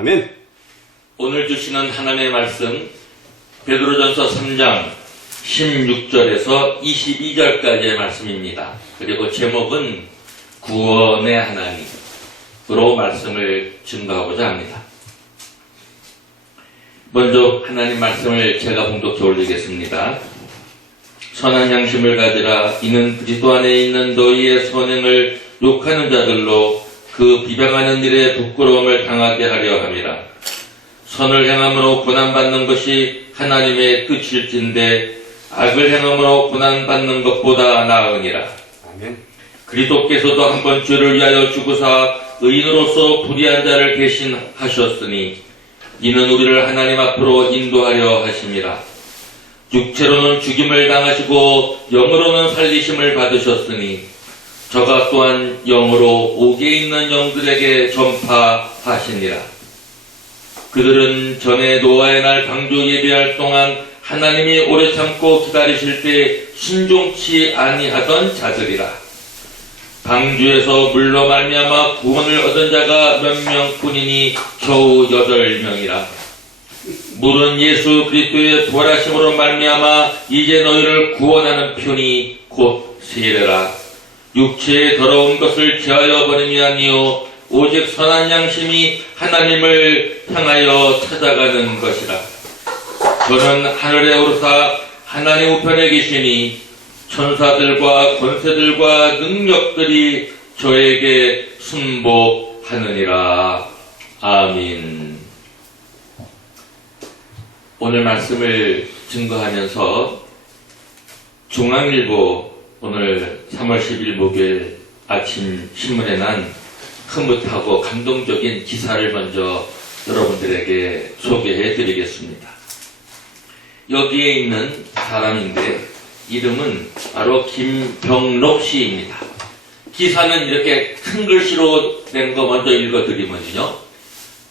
아멘. 오늘 주시는 하나님의 말씀 베드로전서 3장 16절에서 22절까지의 말씀입니다. 그리고 제목은 구원의 하나님으로 말씀을 증거하고자 합니다. 먼저 하나님 말씀을 제가 봉독해 올리겠습니다. 선한 양심을 가지라. 이는 그리스도 안에 있는 너희의 선행을 욕하는 자들로 그 비방하는 일에 부끄러움을 당하게 하려 함이라. 선을 행함으로 고난받는 것이 하나님의 뜻일진데 악을 행함으로 고난받는 것보다 나으니라. 아멘. 그리스도께서도 한번 죄를 위하여 죽으사 의인으로서 불의한 자를 대신하셨으니 이는 우리를 하나님 앞으로 인도하려 하심이라. 육체로는 죽임을 당하시고 영으로는 살리심을 받으셨으니 저가 또한 영으로 옥에 있는 영들에게 전파하시니라. 그들은 전에 노아의 날 방주 예비할 동안 하나님이 오래 참고 기다리실 때 순종치 아니하던 자들이라. 방주에서 물로 말미암아 구원을 얻은 자가 몇 명뿐이니 겨우 8명이라. 물은 예수 그리스도의 부활하심으로 말미암아 이제 너희를 구원하는 편이 곧 세례라. 육체의 더러운 것을 제하여 버림이 아니요 오직 선한 양심이 하나님을 향하여 찾아가는 것이라. 저는 하늘에 오르사 하나님 우편에 계시니 천사들과 권세들과 능력들이 저에게 순복하느니라. 아멘. 오늘 말씀을 증거하면서 중앙일보 오늘 3월 10일 목요일 아침 신문에 난 흐뭇하고 감동적인 기사를 먼저 여러분들에게 소개해 드리겠습니다. 여기에 있는 사람인데 이름은 바로 김병록 씨입니다. 기사는 이렇게 큰 글씨로 낸 거 먼저 읽어드리면요.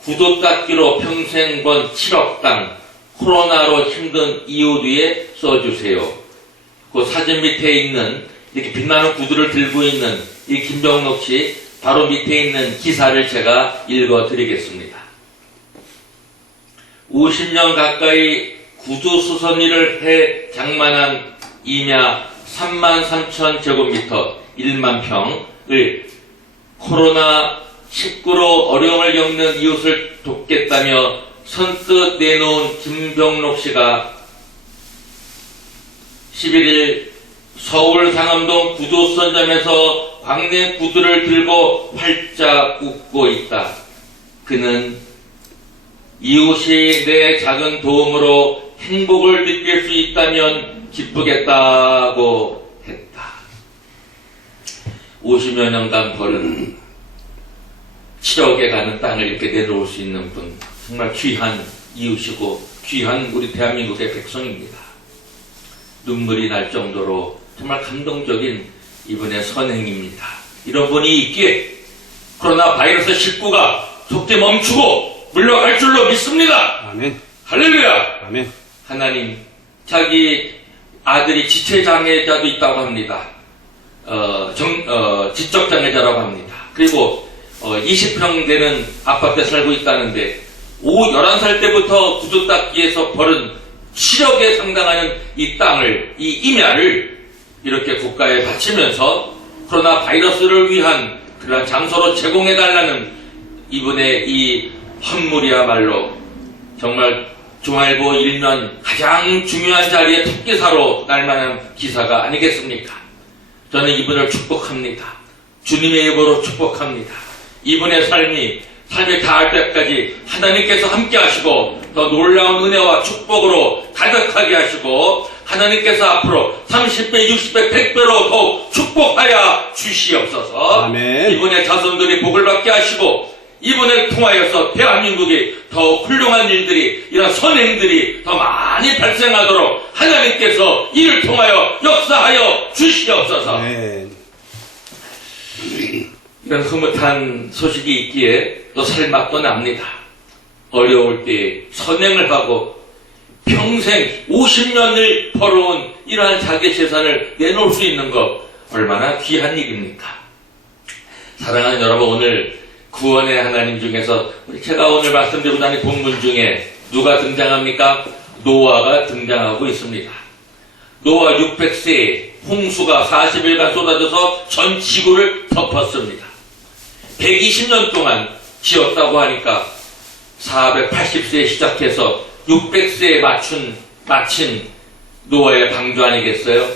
구두 닦기로 평생 번 7억 땅, 코로나로 힘든 이유 뒤에 써주세요. 그 사진 밑에 있는 이렇게 빛나는 구두를 들고 있는 이 김병록 씨 바로 밑에 있는 기사를 제가 읽어드리겠습니다. 50년 가까이 구두 수선 일을 해 장만한 임야 33,000제곱미터 1만 평을 코로나19로 어려움을 겪는 이웃을 돕겠다며 선뜻 내놓은 김병록 씨가 11일 서울 상암동 구두수선점에서 광내 구두를 들고 활짝 웃고 있다. 그는 이웃이 내 작은 도움으로 행복을 느낄 수 있다면 기쁘겠다고 했다. 50여 년간 벌은 7억에 가는 땅을 이렇게 내놓을 수 있는 분, 정말 귀한 이웃이고 귀한 우리 대한민국의 백성입니다. 눈물이 날 정도로 정말 감동적인 이분의 선행입니다. 이런 분이 있기에 코로나 바이러스 19가 속되 멈추고 물러갈 줄로 믿습니다. 아멘. 할렐루야. 아멘. 하나님, 자기 아들이 지체장애자도 있다고 합니다. 지적장애자라고 합니다. 그리고 20평 되는 아파트에 살고 있다는데 11살 때부터 구두 닦기에서 벌은 7억에 상당하는 이 땅을, 이 임야를 이렇게 국가에 바치면서 코로나 바이러스를 위한 그러한 장소로 제공해달라는 이분의 이 헌물이야말로 정말 중앙일보 1면 가장 중요한 자리에 톱기사로 날만한 기사가 아니겠습니까? 저는 이분을 축복합니다. 주님의 이름으로 축복합니다. 이분의 삶이 다할 때까지 하나님께서 함께 하시고 더 놀라운 은혜와 축복으로 가득하게 하시고 하나님께서 앞으로 30배, 60배, 100배로 더욱 축복하여 주시옵소서. 아멘. 이분의 자손들이 복을 받게 하시고 이분을 통하여서 대한민국이 더욱 훌륭한 일들이, 이런 선행들이 더 많이 발생하도록 하나님께서 이를 통하여 역사하여 주시옵소서. 아멘. 이런 흐뭇한 소식이 있기에 또 살맛도 납니다. 어려울 때 선행을 하고 평생 50년을 벌어온 이러한 자기 재산을 내놓을 수 있는 것 얼마나 귀한 일입니까? 사랑하는 여러분, 오늘 구원의 하나님 중에서 제가 오늘 말씀드리고 나는 본문 중에 누가 등장합니까? 노아가 등장하고 있습니다. 노아 600세에 홍수가 40일간 쏟아져서 전 지구를 덮었습니다. 120년 동안 지었다고 하니까 480세에 시작해서 600세에 마친 노아의 방주 아니겠어요?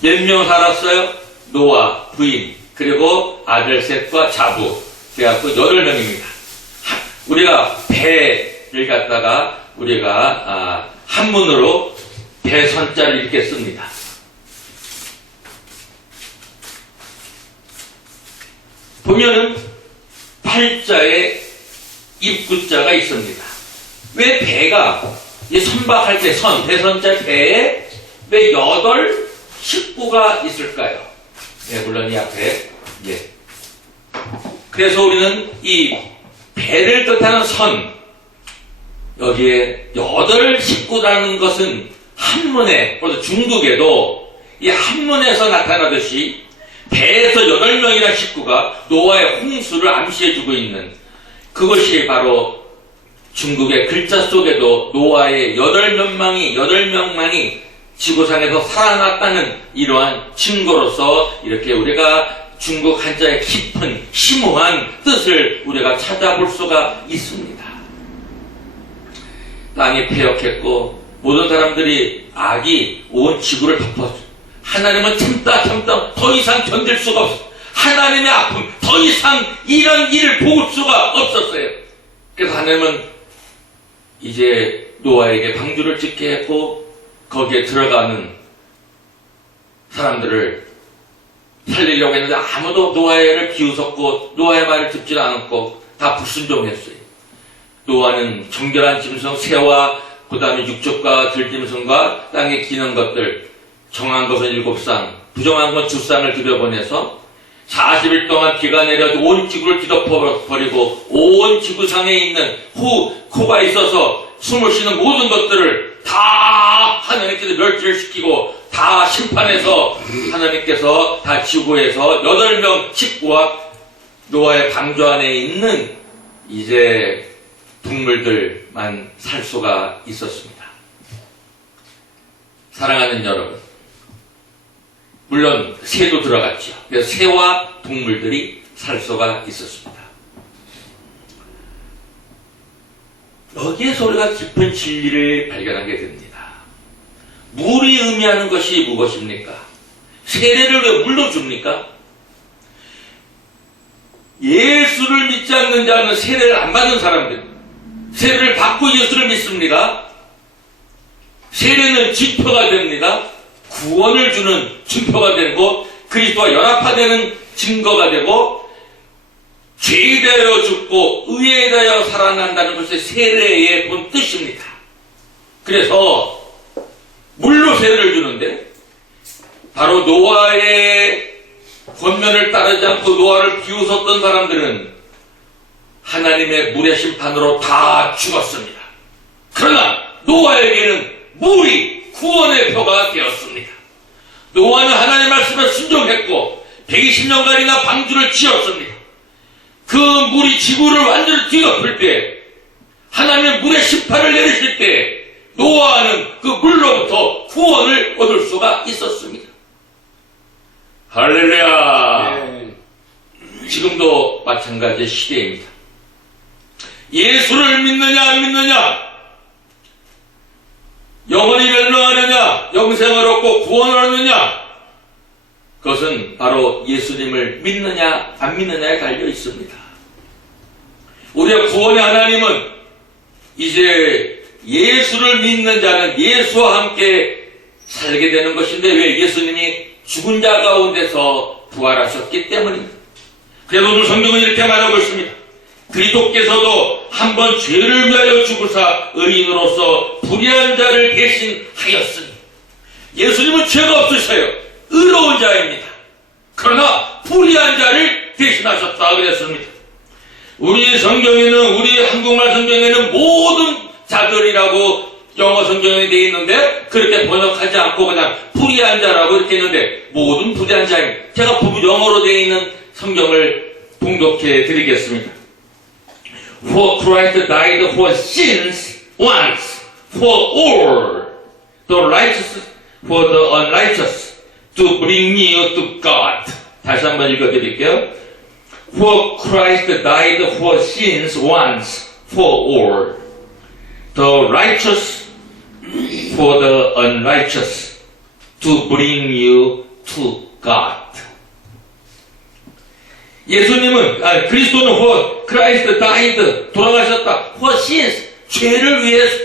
몇 명 살았어요? 노아, 부인, 그리고 아들 셋과 자부. 그래갖고 8명입니다. 우리가 배를 갖다가 우리가 한문으로 배선자를 이렇게 씁니다. 보면은 팔자에 입구자가 있습니다. 왜 배가 선박할 때 배선자 배에 왜 8 식구가 있을까요? 네, 물론 이 앞에 그래서 우리는 이 배를 뜻하는 선 여기에 8 식구라는 것은 한문에 그래서 중국에도 이 한문에서 나타나듯이 배에서 8명이라는 식구가 노아의 홍수를 암시해주고 있는 그것이 바로 중국의 글자 속에도 노아의 8명만이 지구상에서 살아났다는 이러한 증거로서 이렇게 우리가 중국 한자의 깊은 심오한 뜻을 우리가 찾아볼 수가 있습니다. 땅이 폐역했고 모든 사람들이 악이 온 지구를 덮었어요. 하나님은 참다 더 이상 견딜 수가 없어요. 하나님의 아픔 더 이상 이런 일을 볼 수가 없었어요. 그래서 하나님은 이제 노아에게 방주를 짓게 했고 거기에 들어가는 사람들을 살리려고 했는데 아무도 노아를 비웃었고 노아의 말을 듣지 않았고 다 불순종했어요. 노아는 정결한 짐승 새와 그 다음에 육족과 들짐승과 땅에 기는 것들 정한 것은 7쌍 부정한 건 2쌍을 들여보내서 40일 동안 비가 내려 온 지구를 뒤덮어버리고 온 지구상에 있는 코가 있어서 숨을 쉬는 모든 것들을 다 하나님께서 멸절을 시키고 다 심판해서 하나님께서 다 지구에서 8명 식구와 노아의 방주 안에 있는 이제 동물들만 살 수가 있었습니다. 사랑하는 여러분, 물론 새도 들어갔죠. 그래서 새와 동물들이 살 수가 있었습니다. 여기에서 우리가 깊은 진리를 발견하게 됩니다. 물이 의미하는 것이 무엇입니까? 세례를 왜 물로 줍니까? 예수를 믿지 않는 자는 세례를 안 받은 사람들, 세례를 받고 예수를 믿습니다. 세례는 징표가 됩니다. 구원을 주는 징표가 되고 그리스도와 연합화되는 증거가 되고 죄에 대하여 죽고 의에 대하여 살아난다는 것이 세례의 본 뜻입니다. 그래서 물로 세례를 주는데 바로 노아의 권면을 따르지 않고 노아를 비웃었던 사람들은 하나님의 물의 심판으로 다 죽었습니다. 그러나 노아에게는 물이 구원의 표가 되었습니다. 노아는 하나님의 말씀에 순종했고 120년간이나 방주를 지었습니다. 그 물이 지구를 완전히 뒤덮을 때 하나님의 물의 심판을 내리실 때 노아는 그 물로부터 구원을 얻을 수가 있었습니다. 할렐루야. 지금도 마찬가지의 시대입니다. 예수를 믿느냐 안 믿느냐, 영원히 멸망하느냐 영생을 얻고 구원을 얻느냐, 그것은 바로 예수님을 믿느냐 안 믿느냐에 달려 있습니다. 우리의 구원의 하나님은 이제 예수를 믿는 자는 예수와 함께 살게 되는 것인데 왜? 예수님이 죽은 자 가운데서 부활하셨기 때문입니다. 그래서 오늘 성경은 이렇게 말하고 있습니다. 그리스도께서도 한번 죄를 위하여 죽으사 의인으로서 불의한 자를 대신하였으니, 예수님은 죄가 없으셔요. 의로운 자입니다. 그러나 불의한 자를 대신하셨다 그랬습니다. 우리 성경에는, 우리 한국말 성경에는 모든 자들이라고 영어 성경에 되어 있는데 그렇게 번역하지 않고 그냥 불의한 자라고 이렇게 했는데 모든 불의한 자입니다. 제가 영어로 되어 있는 성경을 봉독해 드리겠습니다. For Christ died for sins once, for all, the righteous for the unrighteous, to bring you to God. 다시 한번 읽어드릴게요. For Christ died for sins once, for all, the righteous for the unrighteous, to bring you to God. 예수님은, 그리스도는 for Christ died, 돌아가셨다. for sins, 죄를 위해서.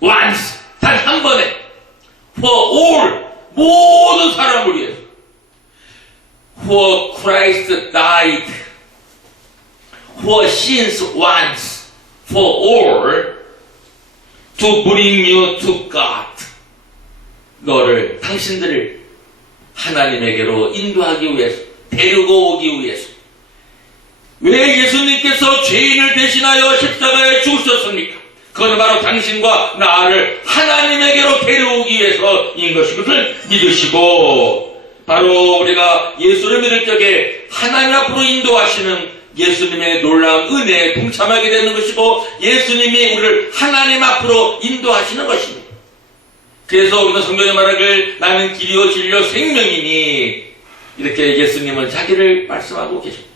once, 단 한 번에. for all, 모든 사람을 위해서. for Christ died, for sins once, for all, to bring you to God. 너를, 당신들을 하나님에게로 인도하기 위해서, 데리고 오기 위해서. 왜 예수님께서 죄인을 대신하여 십자가에 죽으셨습니까? 그건 바로 당신과 나를 하나님에게로 데려오기 위해서인 것을 믿으시고, 바로 우리가 예수를 믿을 적에 하나님 앞으로 인도하시는 예수님의 놀라운 은혜에 동참하게 되는 것이고, 예수님이 우리를 하나님 앞으로 인도하시는 것입니다. 그래서 우리는 성경에 말하길 나는 길이요 진리요 생명이니, 이렇게 예수님은 자기를 말씀하고 계십니다.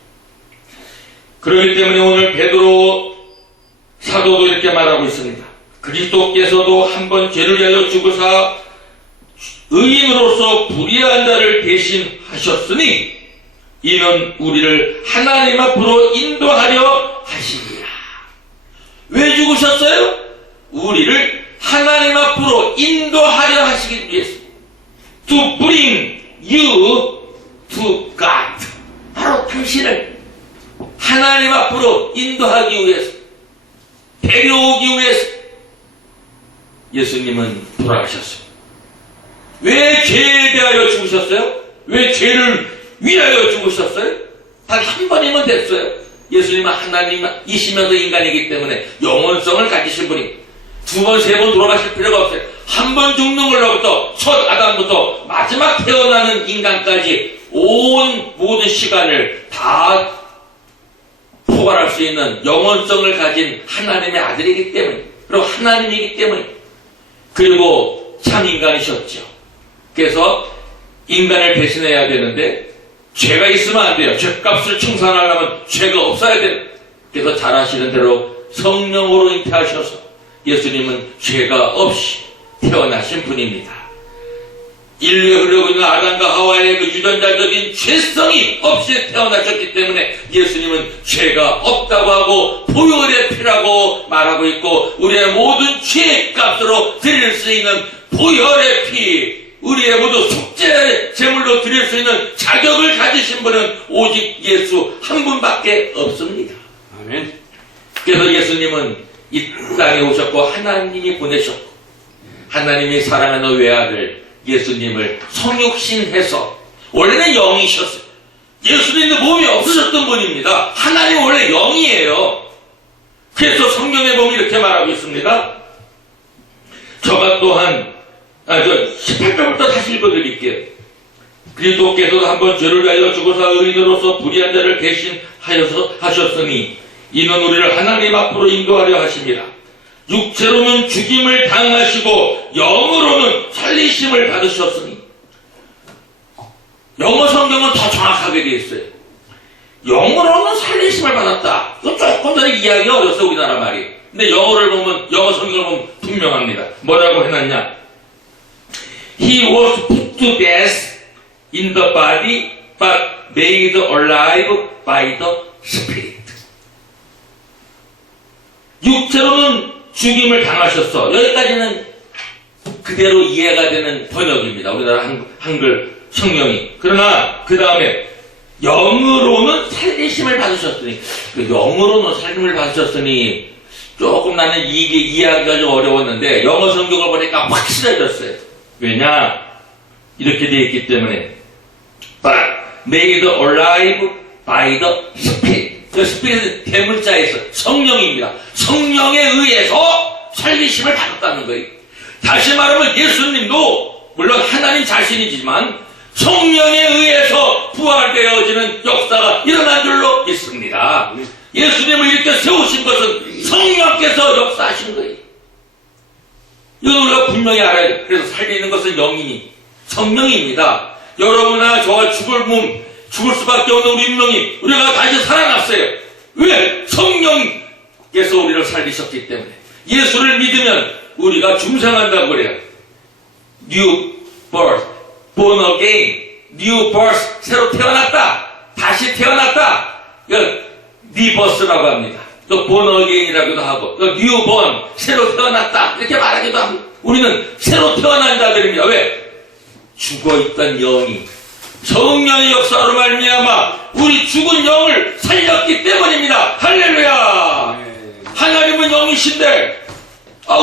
그렇기 때문에 오늘 베드로 사도도 이렇게 말하고 있습니다. 그리스도께서도 한 번 죄를 위하여 죽으사 의인으로서 불의한 자를 대신하셨으니 이는 우리를 하나님 앞으로 인도하려 하시니라. 왜 죽으셨어요? 우리를 하나님 앞으로 인도하려 하시기 위해서. To bring you to God. 바로 당신을 하나님 앞으로 인도하기 위해서, 데려오기 위해서 예수님은 돌아가셨어요. 왜 죄에 대하여 죽으셨어요? 왜 죄를 위하여 죽으셨어요? 단 한 번이면 됐어요. 예수님은 하나님이시면서 인간이기 때문에 영원성을 가지신 분이 두 번, 세 번 돌아가실 필요가 없어요. 한 번 죽는 걸로부터 첫 아담부터 마지막 태어나는 인간까지 온 모든 시간을 다 포괄할 수 있는 영원성을 가진 하나님의 아들이기 때문에, 그리고 하나님이기 때문에, 그리고 참 인간이셨죠. 그래서 인간을 대신해야 되는데 죄가 있으면 안 돼요. 죄값을 청산하려면 죄가 없어야 돼요. 그래서 잘 아시는 대로 성령으로 잉태하셔서 예수님은 죄가 없이 태어나신 분입니다. 인류에 흐르고 있는 아담과 하와의 그 유전자적인 죄성이 없이 태어나셨기 때문에 예수님은 죄가 없다고 하고 보혈의 피라고 말하고 있고, 우리의 모든 죄의 값으로 드릴 수 있는 보혈의 피, 우리의 모두 속죄 제물로 드릴 수 있는 자격을 가지신 분은 오직 예수 한 분밖에 없습니다. 아멘. 그래서 예수님은 이 땅에 오셨고 하나님이 보내셨고, 하나님이 사랑하는 외아들 예수님을 성육신해서, 원래는 영이셨어요. 예수님도 몸이 없으셨던 분입니다. 하나님은 원래 영이에요. 그래서 성경에 보면 이렇게 말하고 있습니다. 저가 또한 18절부터 다시 읽어드릴게요. 그리스도께서도 한번 죄를 위하여 죽어서 의인으로서 불의한 자를 대신하셨으니 이는 우리를 하나님 앞으로 인도하려 하십니다. 육체로는 죽임을 당하시고 영으로는 살리심을 받으셨으니. 영어 성경은 더 정확하게 되어 있어요. 영으로는 살리심을 받았다. 이거 조금 전에 이해하기 어려서 우리나라 말이. 근데 영어를 보면, 영어 성경을 보면 분명합니다. 뭐라고 해놨냐? He was put to death in the body, but made alive by the Spirit. 육체로는 죽임을 당하셨어. 여기까지는 그대로 이해가 되는 번역입니다. 우리나라 한글 성경이. 그러나 그 다음에 영으로는 살리심을 받으셨으니, 그 영으로는 살림을 받으셨으니 조금 나는 이게 이해하기가 좀 어려웠는데 영어 성경을 보니까 확실해졌어요. 왜냐? 이렇게 되어 있기 때문에. But made alive by the Spirit. 그 Spirit은 대문자에서 성령입니다. 성령에 의해서 살리심을 받았다는 거예요. 다시 말하면 예수님도 물론 하나님 자신이지만 성령에 의해서 부활되어지는 역사가 일어난 줄로 믿습니다. 예수님을 이렇게 세우신 것은 성령께서 역사하신 거예요. 이건 우리가 분명히 알아야 돼요. 그래서 살리는 것은 영이니 성령입니다. 여러분이나 저와 죽을 수밖에 없는 우리 운명이 우리가 다시 살아났어요. 왜? 성령께서 우리를 살리셨기 때문에. 예수를 믿으면 우리가 중생한다고 그래요. New birth, born again, new birth, 새로 태어났다, 다시 태어났다. 이걸 리버스라고 합니다. 또 born again이라고도 하고, 또 new born, 새로 태어났다 이렇게 말하기도 합니다. 우리는 새로 태어난 자들입니다. 왜? 죽어있던 영이 성령의 역사로 말미암아 우리 죽은 영을 살렸기 때문입니다. 할렐루야. 하나님은 영이신데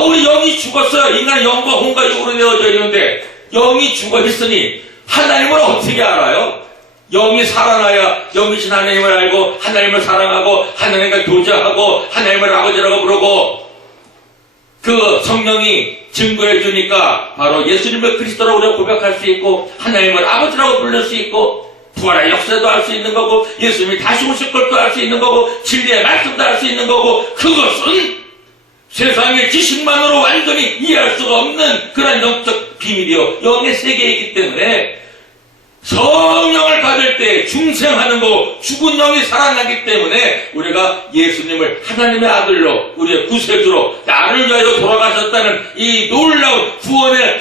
우리 영이 죽었어요. 인간은 영과 혼과 육으로 되어져 있는데 영이 죽어 있으니 하나님을 어떻게 알아요? 영이 살아나야 영이신 하나님을 알고 하나님을 사랑하고 하나님과 교제하고 하나님을 아버지라고 부르고 그 성령이 증거해 주니까 바로 예수님을 그리스도라고 우리가 고백할 수 있고 하나님을 아버지라고 부를 수 있고 부활의 역사도 할 수 있는 거고 예수님이 다시 오실 것도 할 수 있는 거고 진리의 말씀도 할 수 있는 거고 그것은 세상의 지식만으로 완전히 이해할 수가 없는 그런 영적 비밀이요 영의 세계이기 때문에 성령을 받을 때 중생하는 거 죽은 영이 살아나기 때문에 우리가 예수님을 하나님의 아들로 우리의 구세주로 나를 위하여 돌아가셨다는 이 놀라운 구원의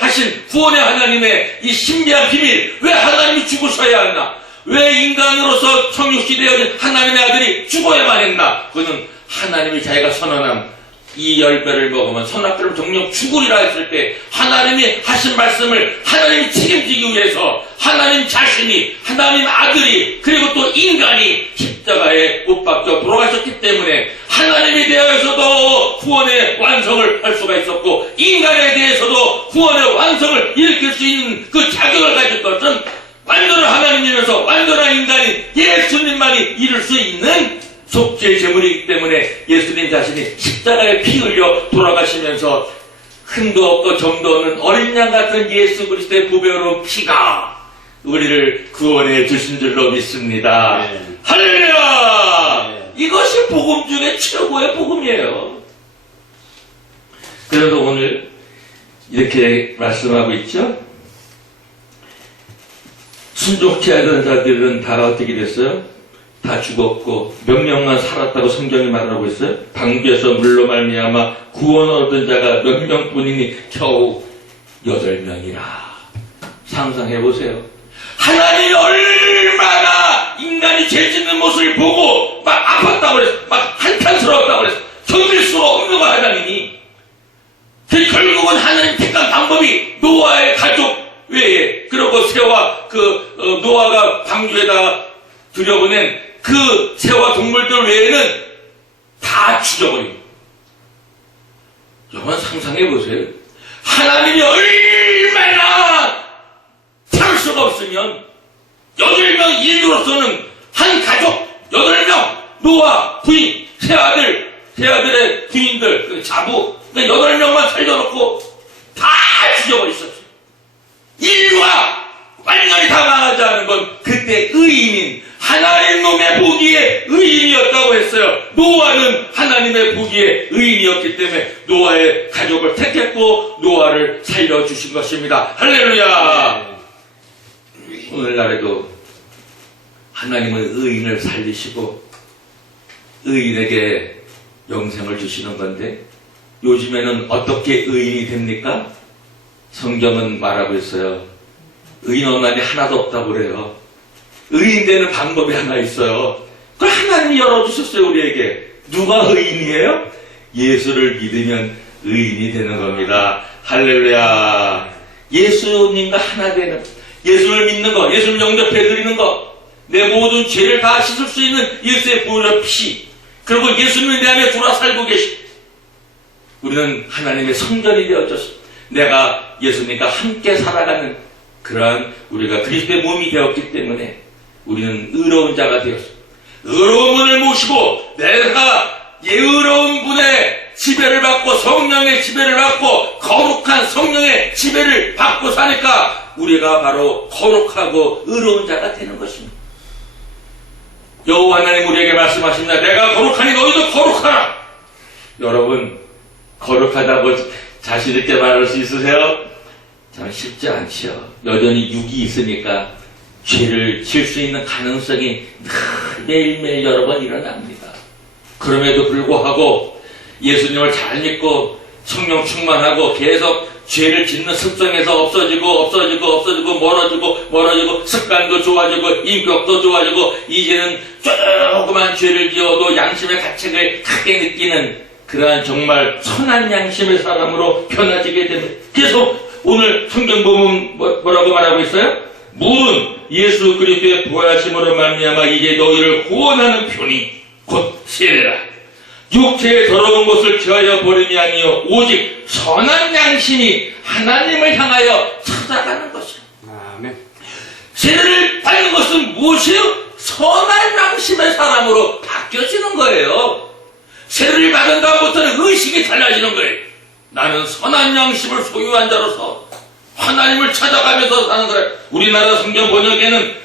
하나님의 이 신비한 비밀. 왜 하나님이 죽으셔야 했나? 왜 인간으로서 성육시 되어진 하나님의 아들이 죽어야만 했나? 그것은 하나님이 자기가 선언한 이 열매를 먹으면 선악과를 정령 죽으리라 했을 때 하나님이 하신 말씀을 하나님이 책임지기 위해서 하나님 자신이 하나님 아들이 그리고 또 인간이 십자가에 못 박혀 돌아가셨기 때문에 하나님에 대해서도 구원의 완성을 할 수가 있었고 인간에 대해서도 구원의 완성을 일으킬 수 있는 그 자격을 가진 것은 완전한 하나님이면서 완전한 인간인 예수님만이 이룰 수 있는 속죄의 제물이기 때문에 예수님 자신이 십자가에 피 흘려 돌아가시면서 흠도 없고 점도 없는 어린 양 같은 예수 그리스도의 보배로운 피가 우리를 구원해 주신 줄로 믿습니다. 네. 할렐루야! 네. 이것이 복음 중에 최고의 복음이에요. 그래서 오늘 이렇게 말씀하고 있죠. 순종치 않은 자들은 다 어떻게 됐어요? 다 죽었고 명령만 살았다고 성경이 말하고 있어요. 방주에서 물로 말미암아 구원 얻은 자가 몇 명뿐이니 겨우 8명이라. 상상해 보세요. 하나님이 얼마나 인간이 죄 짓는 모습을 보고 막 아팠다고 그랬어. 막 한탄스러웠다고 그랬어. 견딜 수가 없는 거야 하나님이. 결국은 하나님 택한 방법이 노아의 가족 외에 그리고 새와 노아가 방주에다가 들여보낸 그 새와 동물들 외에는 다 죽여버립니다. 여러분 상상해 보세요. 하나님이 얼마나 참을 수가 없으면 8명 인류로서는 한 가족 8명 노아 부인 새아들의 부인들 그 자부 8명만 살려놓고 다 죽여버리셨어요. 인류가 완전히 다 망하지 않은 건 그때 의인인 하나님 놈의 보기에 의인이었다고 했어요. 노아는 하나님의 보기에 의인이었기 때문에 노아의 가족을 택했고 노아를 살려주신 것입니다. 할렐루야. 오늘날에도 하나님은 의인을 살리시고 의인에게 영생을 주시는 건데 요즘에는 어떻게 의인이 됩니까? 성경은 말하고 있어요. 의인 원한이 하나도 없다고 그래요. 의인 되는 방법이 하나 있어요. 그걸 하나님이 열어주셨어요, 우리에게. 누가 의인이에요? 예수를 믿으면 의인이 되는 겁니다. 할렐루야. 예수님과 하나 되는, 예수를 믿는 것, 예수를 영접해 드리는 것, 내 모든 죄를 다 씻을 수 있는 예수의 보혈의 피, 그리고 예수님이 내 안에 돌아 살고 계시. 우리는 하나님의 성전이 되어졌어. 내가 예수님과 함께 살아가는 그러한 우리가 그리스도의 몸이 되었기 때문에 우리는 의로운 자가 되었습니다. 의로운 분을 모시고 내가 의로운 분의 지배를 받고 성령의 지배를 받고 거룩한 성령의 지배를 받고 사니까 우리가 바로 거룩하고 의로운 자가 되는 것입니다. 여호와 하나님 우리에게 말씀하십니다. 내가 거룩하니 너희도 거룩하라. 여러분, 거룩하다고 자신 있게 말할 수 있으세요? 참 쉽지 않죠. 여전히 육이 있으니까 죄를 지을 수 있는 가능성이 매일매일 여러 번 일어납니다. 그럼에도 불구하고 예수님을 잘 믿고 성령 충만하고 계속 죄를 짓는 습성에서 없어지고 멀어지고 습관도 좋아지고 인격도 좋아지고 이제는 조그만 죄를 지어도 양심의 가책을 크게 느끼는 그러한 정말 선한 양심의 사람으로 변화지게 됩니다. 계속 오늘 성경 보면 뭐라고 말하고 있어요? 물은 예수 그리스도의 부활하심으로 말미암아 이제 너희를 구원하는 편이 곧 세례라. 육체의 더러운 것을 제하여 버림이 아니요 오직 선한 양심이 하나님을 향하여 찾아가는 것이라. 아멘. 세례를 받는 것은 무엇이요? 선한 양심의 사람으로 바뀌어지는 거예요. 세례를 받은 다음부터는 의식이 달라지는 거예요. 나는 선한 양심을 소유한 자로서 하나님을 찾아가면서 사는 거예요. 우리나라 성경 번역에는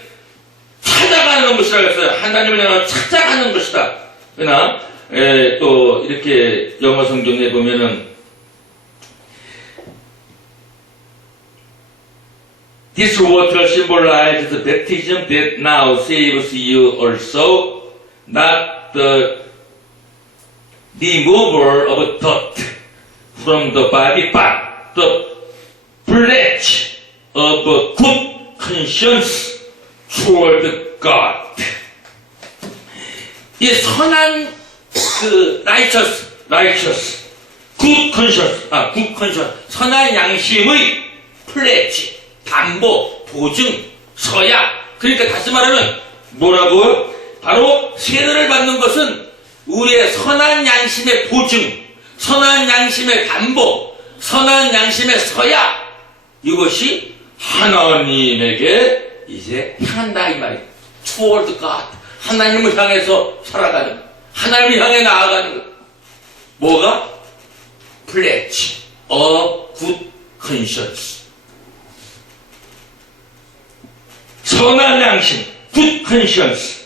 찾아가는 것이라고 했어요. 하나님을 향하여 찾아가는 것이다. 그러나 또 이렇게 영어 성경에 보면은 This water symbolizes the baptism that now saves you also, not the removal of dirt from the body, but the pledge of a good conscience toward God. 이 선한 righteous, good conscience, 선한 양심의 pledge, 담보, 보증, 서약. 그러니까 다시 말하면 뭐라고요? 바로 세례를 받는 것은 우리의 선한 양심의 보증, 선한 양심의 담보, 선한 양심의 서약. 이것이 하나님에게 이제 향한다 이 말이에요. Toward God. 하나님을 향해서 살아가는 것. 하나님을 향해 나아가는 것. 뭐가? Pledge of good conscience. 선한 양심, good conscience.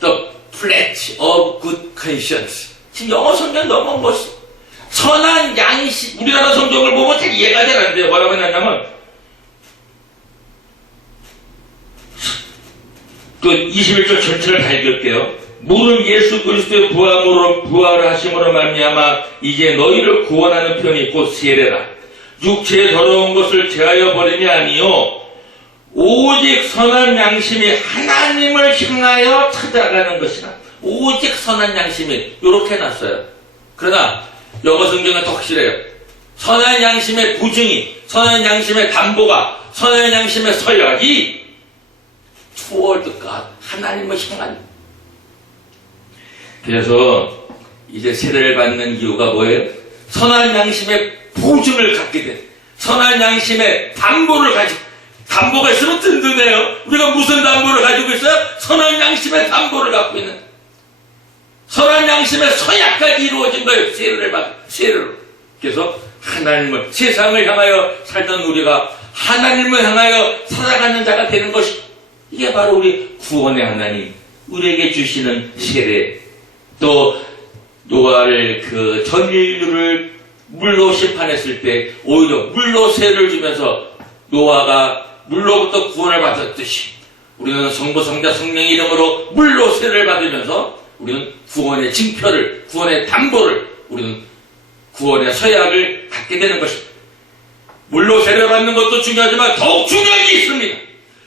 The pledge of good conscience. 지금 영어 성경 너무 멋있어. 선한 양심. 우리나라 성경을 보면 잘 이해가 잘 안 돼요. 뭐라고 했냐면, 그 21절 전체를 다 읽을게요. 물은 예수 그리스도의 부활하심으로 말미암아 이제 너희를 구원하는 편이 곧 세례라. 육체의 더러운 것을 제하여 버림이 아니요 오직 선한 양심이 하나님을 향하여 찾아가는 것이라. 오직 선한 양심이 이렇게 놨어요. 그러나 영어 성경은 더 확실해요. 선한 양심의 보증이, 선한 양심의 담보가, 선한 양심의 서약이 toward God, 하나님을 향한. 그래서 이제 세례를 받는 이유가 뭐예요? 선한 양심의 보증을 갖게 된, 선한 양심의 담보를 가지고, 담보가 있으면 든든해요. 우리가 무슨 담보를 가지고 있어요? 선한 양심의 담보를 갖고 있는, 선한 양심의 서약까지 이루어진 거예요. 세례로. 그래서 하나님을, 세상을 향하여 살던 우리가 하나님을 향하여 살아가는 자가 되는 것이, 이게 바로 우리 구원의 하나님, 우리에게 주시는 세례. 또 노아를 전 인류를 물로 심판했을 때 오히려 물로 세례를 주면서 노아가 물로부터 구원을 받았듯이 우리는 성부, 성자, 성령 이름으로 물로 세례를 받으면서 우리는 구원의 징표를, 구원의 담보를, 우리는 구원의 서약을 갖게 되는 것입니다. 물로 세례를 받는 것도 중요하지만 더욱 중요한 게 있습니다.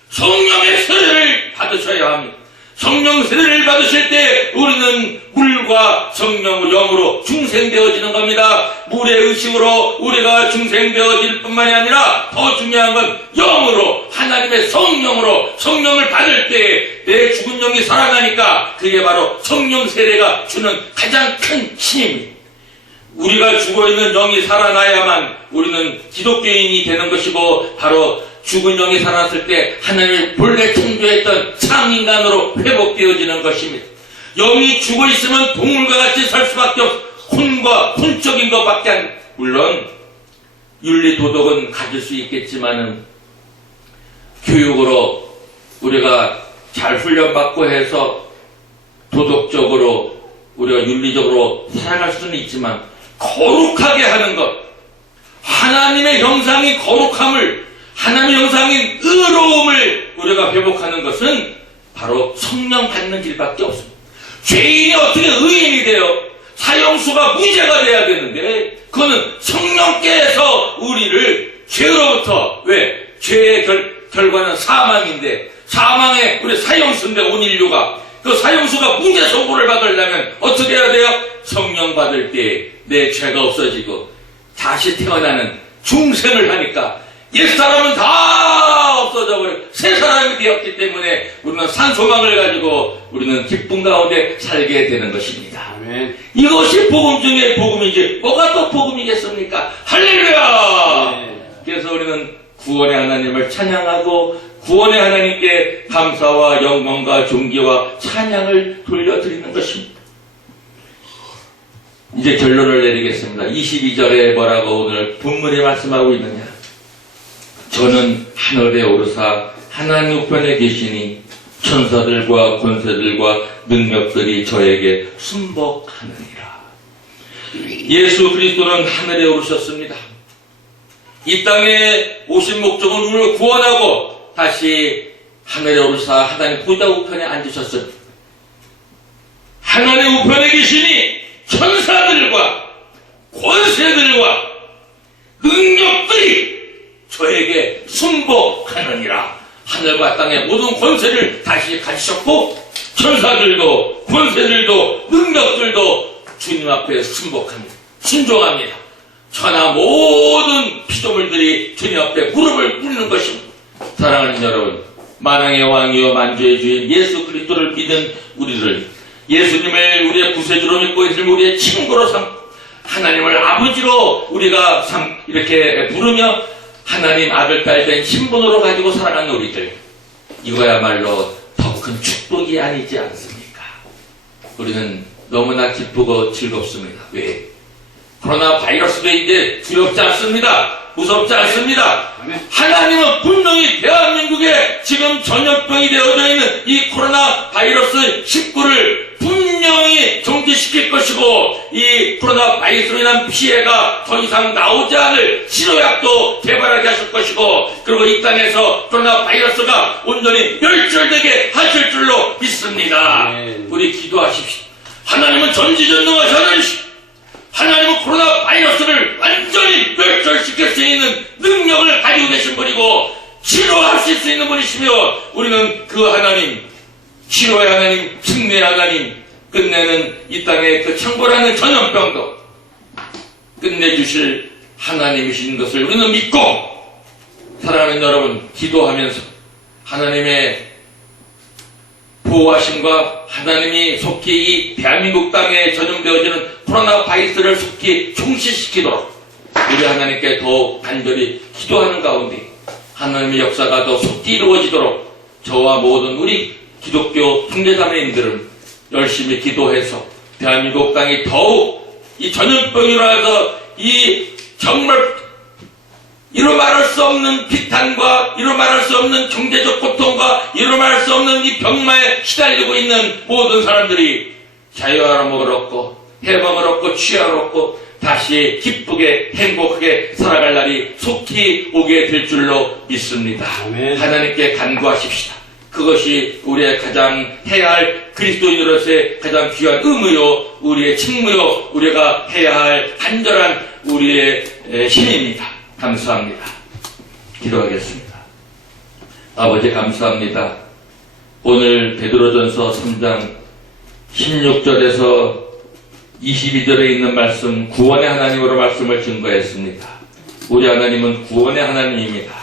성령의 세례를 받으셔야 합니다. 성령 세례를 받으실 때 우리는 물과 성령, 영으로 중생되어지는 겁니다. 물의 의식으로 우리가 중생되어질 뿐만이 아니라 더 중요한 건 영으로, 하나님의 성령으로, 성령을 받을 때 내 죽은 영이 살아나니까 그게 바로 성령 세례가 주는 가장 큰 힘입니다. 우리가 죽어있는 영이 살아나야만 우리는 기독교인이 되는 것이고, 바로 죽은 영이 살아났을 때 하나님을 본래 창조했던 참인간으로 회복되어지는 것입니다. 영이 죽어있으면 동물과 같이 살 수밖에 없어. 혼과 혼적인 것밖에 안, 물론 윤리 도덕은 가질 수 있겠지만은 교육으로 우리가 잘 훈련받고 해서 도덕적으로 우리가 윤리적으로 살아갈 수는 있지만 거룩하게 하는 것, 하나님의 형상이 거룩함을, 하나님의 형상인 의로움을 우리가 회복하는 것은 바로 성령 받는 길밖에 없습니다. 죄인이 어떻게 의인이 되어 사형수가 무죄가 돼야 되는데, 그거는 성령께서 우리를 죄로부터, 왜? 죄의 결과는 사망인데, 사망에 우리 사형수인데 온 인류가, 그 사형수가 무죄 선고를 받으려면 어떻게 해야 돼요? 성령 받을 때 내 죄가 없어지고 다시 태어나는 중생을 하니까 옛사람은 다 없어져 버려 새 사람이 되었기 때문에 우리는 산소망을 가지고 우리는 기쁨 가운데 살게 되는 것입니다. 아멘. 이것이 복음 중에 복음이지 뭐가 또 복음이겠습니까? 할렐루야! 네. 그래서 우리는 구원의 하나님을 찬양하고 구원의 하나님께 감사와 영광과 존귀와 찬양을 돌려드리는 것입니다. 이제 결론을 내리겠습니다. 22절에 뭐라고 오늘 본문에 말씀하고 있느냐? 저는 하늘에 오르사 하나님 우편에 계시니 천사들과 권세들과 능력들이 저에게 순복하느니라. 예수 그리스도는 하늘에 오르셨습니다. 이 땅에 오신 목적은 우리를 구원하고 다시 하늘에 오르사 하나님 보좌 우편에 앉으셨습니다. 하나님 우편에 계시니 천사들과 권세들과 능력들이 저에게 순복하느니라. 하늘과 땅의 모든 권세를 다시 가지셨고 천사들도 권세들도 능력들도 주님 앞에 순복합니다. 순종합니다. 천하 모든 피조물들이 주님 앞에 무릎을 꿇는 것입니다. 사랑하는 여러분, 만왕의 왕이요 만주의 주인 예수 그리스도를 믿는 우리를 예수님을 우리의 구세주로 믿고 있으면 우리의 친구로 삼고 하나님을 아버지로 우리가 이렇게 부르며 하나님 아들 딸 된 신분으로 가지고 살아가는 우리들, 이거야말로 더 큰 축복이 아니지 않습니까? 우리는 너무나 기쁘고 즐겁습니다. 왜? 코로나 바이러스도 이제 두렵지 않습니다. 무섭지 않습니다. 하나님은 분명히 대한민국에 지금 전염병이 되어져 있는 이 코로나 바이러스 19를 분명히 정지시킬 것이고, 이 코로나 바이러스로 인한 피해가 더 이상 나오지 않을 치료약도 개발하게 하실 것이고, 그리고 이 땅에서 코로나 바이러스가 온전히 멸절되게 하실 줄로 믿습니다. 우리 기도하십시오. 하나님은 전지전능하신 하나님이시오. 하나님은 코로나 바이러스를 완전히 멸절시킬 수 있는 능력을 가지고 계신 분이고 치료하실 수 있는 분이시며, 우리는 그 하나님, 치료의 하나님, 승리의 하나님, 끝내는 이 땅의 그 창궐하는 전염병도 끝내주실 하나님이신 것을 우리는 믿고, 사랑하는 여러분, 기도하면서 하나님의 보호하심과 하나님이 속히 이 대한민국 땅에 전염되어지는 코로나 바이러스를 속히 종식시키도록 우리 하나님께 더 간절히 기도하는 가운데 하나님의 역사가 더 속히 이루어지도록 저와 모든 우리 기독교 형제자매님들은 열심히 기도해서 대한민국 땅이 더욱 이 전염병으로 해서 이 정말 이루 말할 수 없는 비탄과 이루 말할 수 없는 경제적 고통과 이루 말할 수 없는 이 병마에 시달리고 있는 모든 사람들이 자유함을 얻고 해방을 얻고 취하를 얻고 다시 기쁘게 행복하게 살아갈 날이 속히 오게 될 줄로 믿습니다. 아멘. 하나님께 간구하십시다. 그것이 우리의 가장 해야 할 그리스도인으로서의 가장 귀한 의무요, 우리의 책무요, 우리가 해야 할 간절한 우리의 힘입니다. 감사합니다. 기도하겠습니다. 아버지 감사합니다. 오늘 베드로전서 3장 16절에서 22절에 있는 말씀, 구원의 하나님으로 말씀을 증거했습니다. 우리 하나님은 구원의 하나님입니다.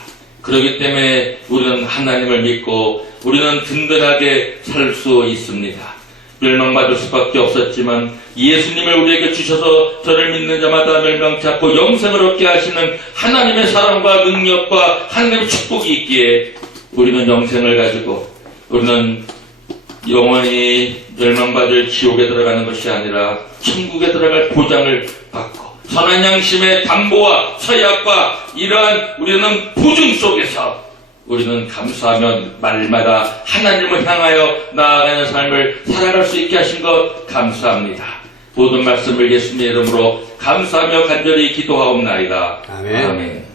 그렇기 때문에 우리는 하나님을 믿고 우리는 든든하게 살 수 있습니다. 멸망받을 수밖에 없었지만 예수님을 우리에게 주셔서 저를 믿는 자마다 멸망치 않고 영생을 얻게 하시는 하나님의 사랑과 능력과 하나님의 축복이 있기에 우리는 영생을 가지고 우리는 영원히 멸망받을 지옥에 들어가는 것이 아니라 천국에 들어갈 보장을 받고 선한 양심의 담보와 서약과 이러한 우리는 보증 속에서 우리는 감사하며 말마다 하나님을 향하여 나아가는 삶을 살아갈 수 있게 하신 것 감사합니다. 모든 말씀을 예수님의 이름으로 감사하며 간절히 기도하옵나이다. 아멘. 아멘.